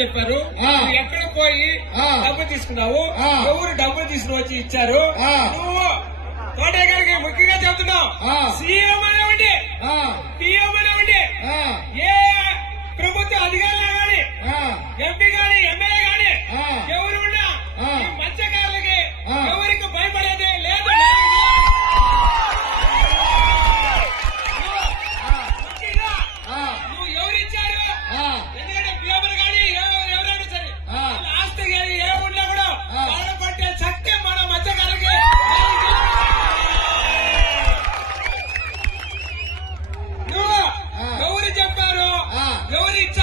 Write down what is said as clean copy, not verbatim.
చెప్పారు. ఎక్కడ పోయి డబ్బు తీసుకున్నావు, ఎవరు డబ్బులు తీసుకుని వచ్చి ఇచ్చారు? నువ్వు కోటయ్య గారికి ముఖ్యంగా చెప్తున్నావు, సీఎం అనేవండి, పిఎం అనేవండి, ఏ ప్రభుత్వ అధికారులు గాని, ఎంపీ గాని, ఎమ్మెల్యే గాని ఎవరు ఉన్నా మత్స్యకారులకి ఎవరికి భయపడేది లేదు. నువ్వు ఎవరిచ్చారు? ఎందుకంటే పిఎంలు గాని ఎవరైనా సరే ఆస్తి గాని ఏ ఉన్నా కూడా వాళ్ళ పట్టే శక్తి మన మత్స్యకారులకి. నువ్వు ఎవరు చెప్పారు, ఎవరు ఇచ్చారు?